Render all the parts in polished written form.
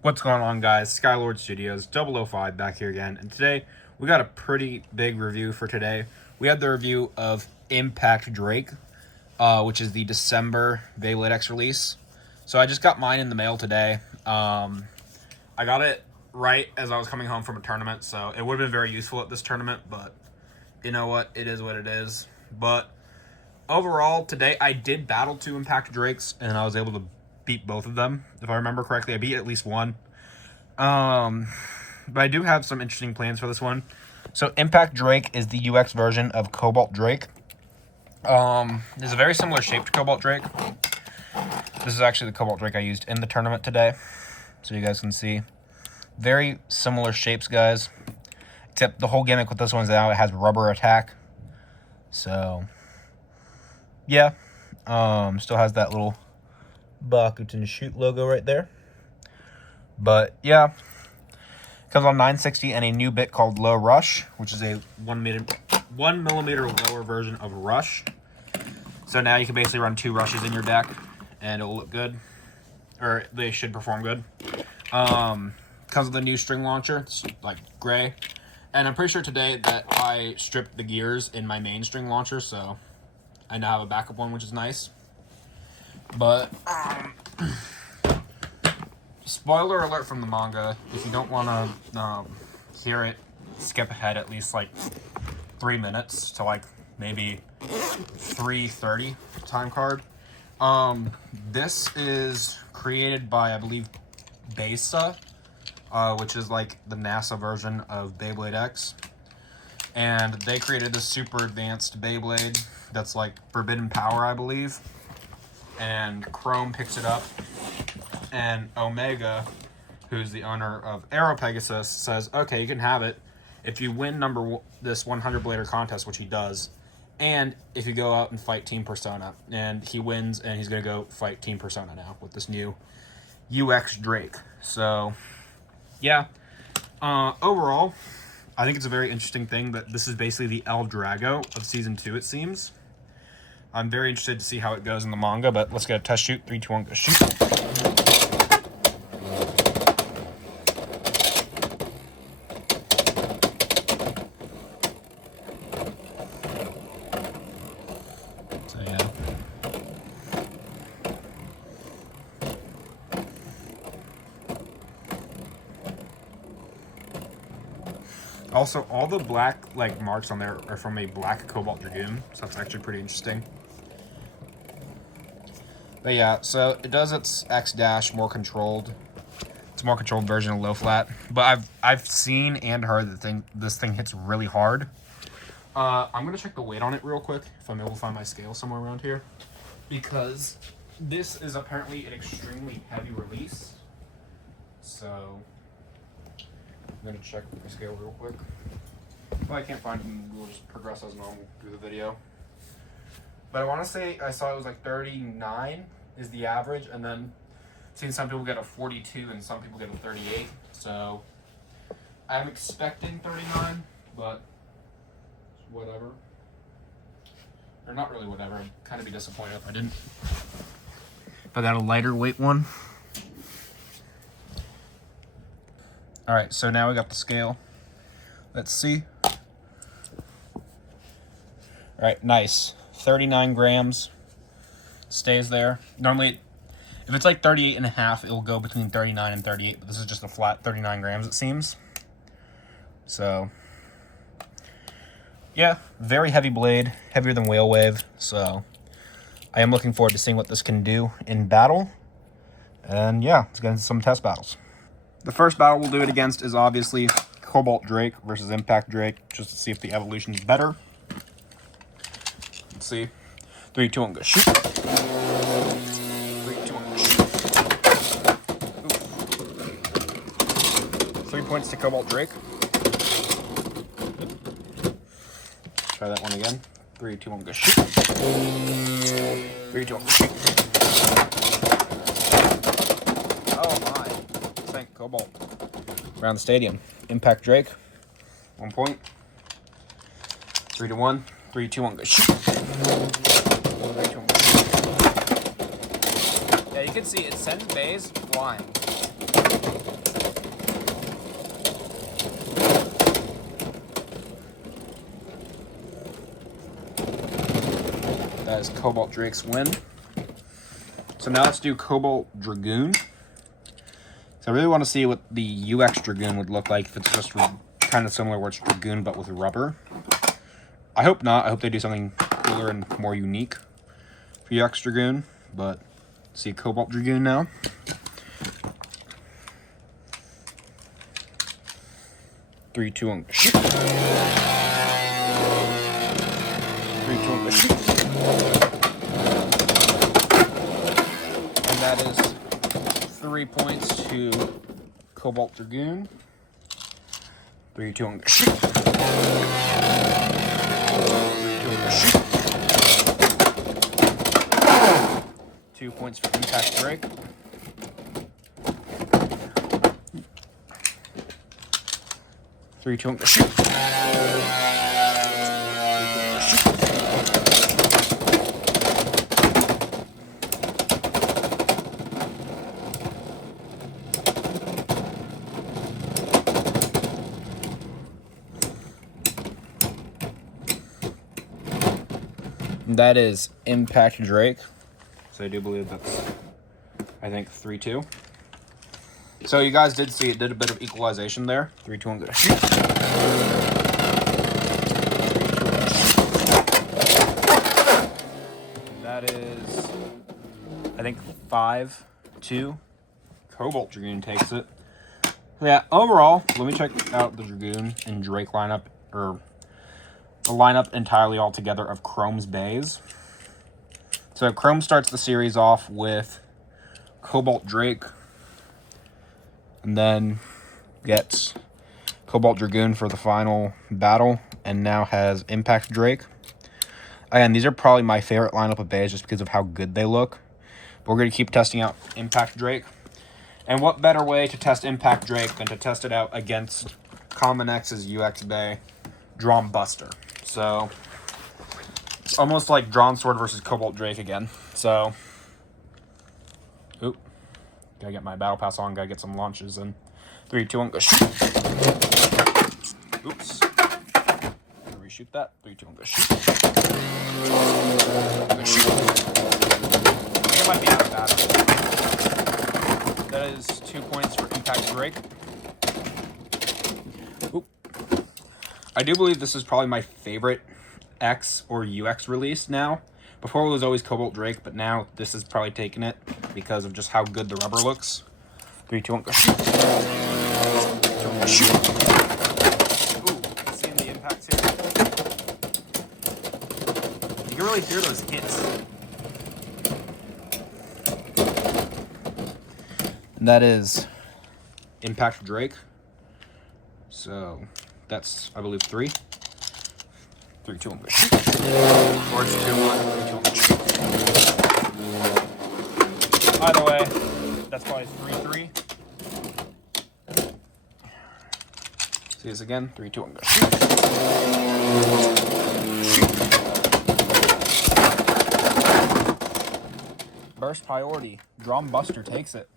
What's going on, guys? Skylord Studios 005 back here again, and today we got a pretty big review for today. We had the review of Impact Drake, which is the December Beyblade X release. So I just got mine in the mail today. I got it right as I was coming home from a tournament, so it would have been very useful at this tournament, but you know what? It is what it is. But overall, today I did battle 2 Impact Drakes, and I was able to beat both of them. If I remember correctly, I beat at least one. But I do have some interesting plans for this one. So Impact Drake is the UX version of Cobalt Drake. It's a very similar shape to Cobalt Drake. This is actually the Cobalt Drake I used in the tournament today, so you guys can see. Very similar shapes, guys. Except the whole gimmick with this one is now it has rubber attack. So, yeah. Still has that little Bakuten Shoot logo right there. But yeah, comes on 960 and a new bit called Low Rush, which is a 1 millimeter lower version of Rush. So now you can basically run 2 rushes in your deck and it will look good, or they should perform good. Comes with a new string launcher. It's like gray, and I'm pretty sure today that I stripped the gears in my main string launcher, so I now have a backup one, which is nice. But spoiler alert from the manga, if you don't want to hear it, skip ahead at least like 3 minutes to like maybe 3:30 time card. This is created by, I believe, Besa, which is like the NASA version of Beyblade X. And they created this super advanced Beyblade that's like Forbidden Power, I believe. And Chrome picks it up, and Omega, who's the owner of Aero Pegasus, says, okay, you can have it if you win this 100 Blader contest, which he does, and if you go out and fight Team Persona. And he wins, and he's going to go fight Team Persona now with this new UX Drake. So, yeah. Overall, I think it's a very interesting thing that this is basically the El Drago of Season 2, it seems. I'm very interested to see how it goes in the manga, but let's get a test shoot. 3, 2, 1, go shoot. So, yeah. Also, all the black marks on there are from a black Cobalt Dragoon, so that's actually pretty interesting. But yeah, so it does its X dash more controlled. It's a more controlled version of low flat. But I've seen and heard that this thing hits really hard. I'm gonna check the weight on it real quick if I'm able to find my scale somewhere around here, because this is apparently an extremely heavy release. So I'm gonna check my scale real quick. If I can't find it, we'll just progress as normal through the video. But I want to say I saw it was like 39 is the average, and then I've seen some people get a 42 and some people get a 38. So I'm expecting 39, but whatever. Or not really whatever. I'd kind of be disappointed if I didn't. If I got a lighter weight one. Alright, so now we got the scale. Let's see. Alright, nice. 39 grams. Stays there. Normally, if it's like 38 and a half, it will go between 39 and 38, but this is just a flat 39 grams, it seems. So, yeah, very heavy blade, heavier than Whale Wave, so I am looking forward to seeing what this can do in battle. And yeah, let's get into some test battles. The first battle we'll do it against is obviously Cobalt Drake versus Impact Drake, just to see if the evolution is better. Let's see. 3, 2, 1, go shoot. 3, 2, 1, go shoot. Oof. 3 points to Cobalt Drake. Try that one again. 3, 2, 1, go shoot. 3, 2, 1, go shoot. Oh my. Thank Cobalt. Around the stadium. Impact Drake. 1 point. 3 to 1. 3, 2, 1, go shoot. 3, 2, 1, go shoot. Yeah, you can see it sends bays flying. as Cobalt Drake's win. So now let's do Cobalt Dragoon. So I really want to see what the UX Dragoon would look like if it's just kind of similar where it's Dragoon but with rubber. I hope not. I hope they do something cooler and more unique for UX Dragoon. But let's see Cobalt Dragoon now. Three, two, one, shoot. 3, 2, 1, shoot. And that is 3 points to Cobalt Dragoon. 3, 2, 1, shoot. 3, 2, 1, shoot. 2 points for Impact Drake. 3, 2, 1, shoot. That is Impact Drake. So I do believe that's, I think, 3-2. So you guys did see it did a bit of equalization there. 3, 2, 1, go. Shoot. That is, I think, 5-2. Cobalt Dragoon takes it. Yeah, overall, let me check out the Dragoon and Drake lineup, or the lineup entirely all together of Chrome's bays. So Chrome starts the series off with Cobalt Drake, and then gets Cobalt Dragoon for the final battle, and now has Impact Drake. Again, these are probably my favorite lineup of bays just because of how good they look. But we're going to keep testing out Impact Drake. And what better way to test Impact Drake than to test it out against Common X's UX Bay, Drawn Buster. So it's almost like Drawn Sword versus Cobalt Drake again. So, oop, gotta get my battle pass on, gotta get some launches in. 3, 2, 1, go shoot. Oops. Gotta reshoot that. 3, 2, 1, go shoot. Go shoot. I think it might be out of battle. That is 2 points for Impact Drake. Oop. I do believe this is probably my favorite X or UX release now. Before it was always Cobalt Drake, but now this is probably taking it because of just how good the rubber looks. 3, 2, 1, go shoot. 3, 2, 1, go shoot. Ooh, seeing the impacts here. You can really hear those hits. And that is Impact Drake. So that's, I believe, 3. 3, 2, 1, go shoot. Or it's 2, 1, 3, 2, 1, go shoot. Either way, that's probably 3-3. See this again. 3, 2, 1, go shoot. Burst priority. Drawn Buster takes it.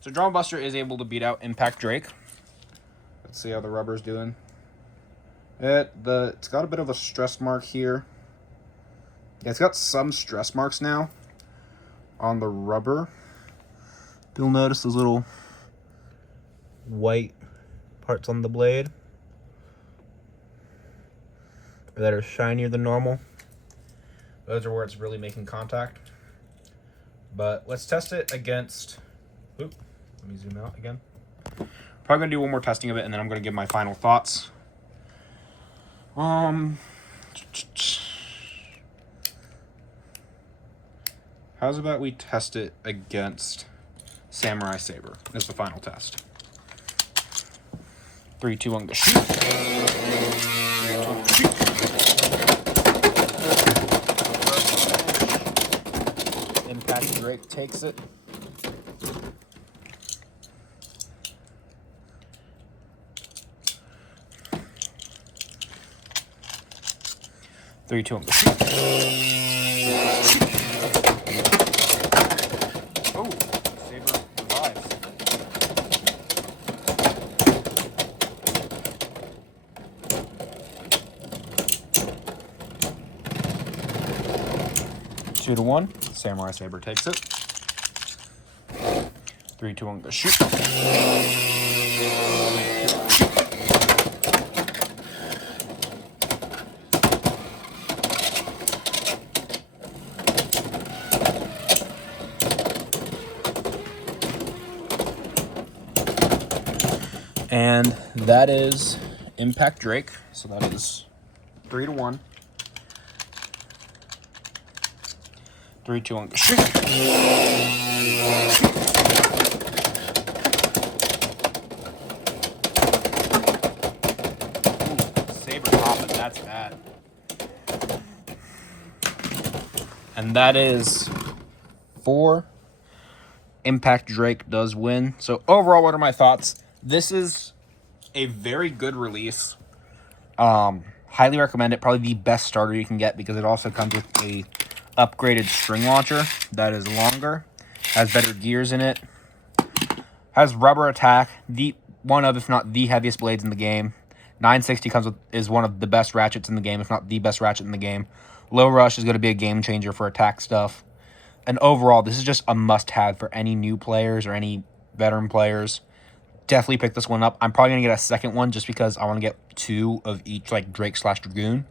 So Drawn Buster is able to beat out Impact Drake. Let's see how the rubber's doing. It's got a bit of a stress mark here. Yeah, it's got some stress marks now on the rubber. You'll notice those little white parts on the blade that are shinier than normal. Those are where it's really making contact. But let's test it against... Oop, let me zoom out again. Probably going to do one more testing of it, and then I'm going to give my final thoughts. How's about we test it against Samurai Saber as the final test? 3, 2, 1, go shoot. 3, 2, 1, go shoot. Impact Drake takes it. Three, 2, 1, go shoot. Oh, Saber revives. 2 to 1. Samurai Saber takes it. 3, 2, 1, go shoot. And that is Impact Drake. So that is 3 to 1. 3, 2, 1, go shoot. Saber popping, that's bad. And that is 4. Impact Drake does win. So overall, what are my thoughts? This is a very good release. Highly recommend it. Probably the best starter you can get because it also comes with a upgraded string launcher that is longer, has better gears in it, has rubber attack, one of, if not the heaviest blades in the game. 960 is one of the best ratchets in the game, if not the best ratchet in the game. Low rush is going to be a game changer for attack stuff. And overall, this is just a must-have for any new players or any veteran players. Definitely pick this one up. I'm probably going to get a second one just because I want to get 2 of each, like Drake/Dragoon.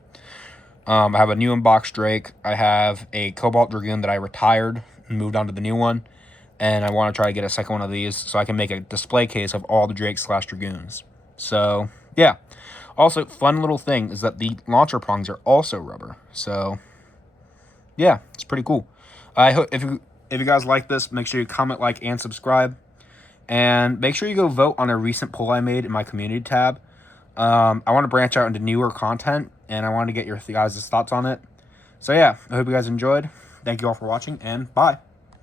I have a new unboxed Drake. I have a Cobalt Dragoon that I retired and moved on to the new one. And I want to try to get a second one of these so I can make a display case of all the Drake/Dragoons. So, yeah. Also, fun little thing is that the launcher prongs are also rubber. So, yeah, it's pretty cool. I hope if you guys like this, make sure you comment, like, and subscribe. And make sure you go vote on a recent poll I made in my community tab. I want to branch out into newer content, and I want to get your guys' thoughts on it. So, yeah, I hope you guys enjoyed. Thank you all for watching, and bye.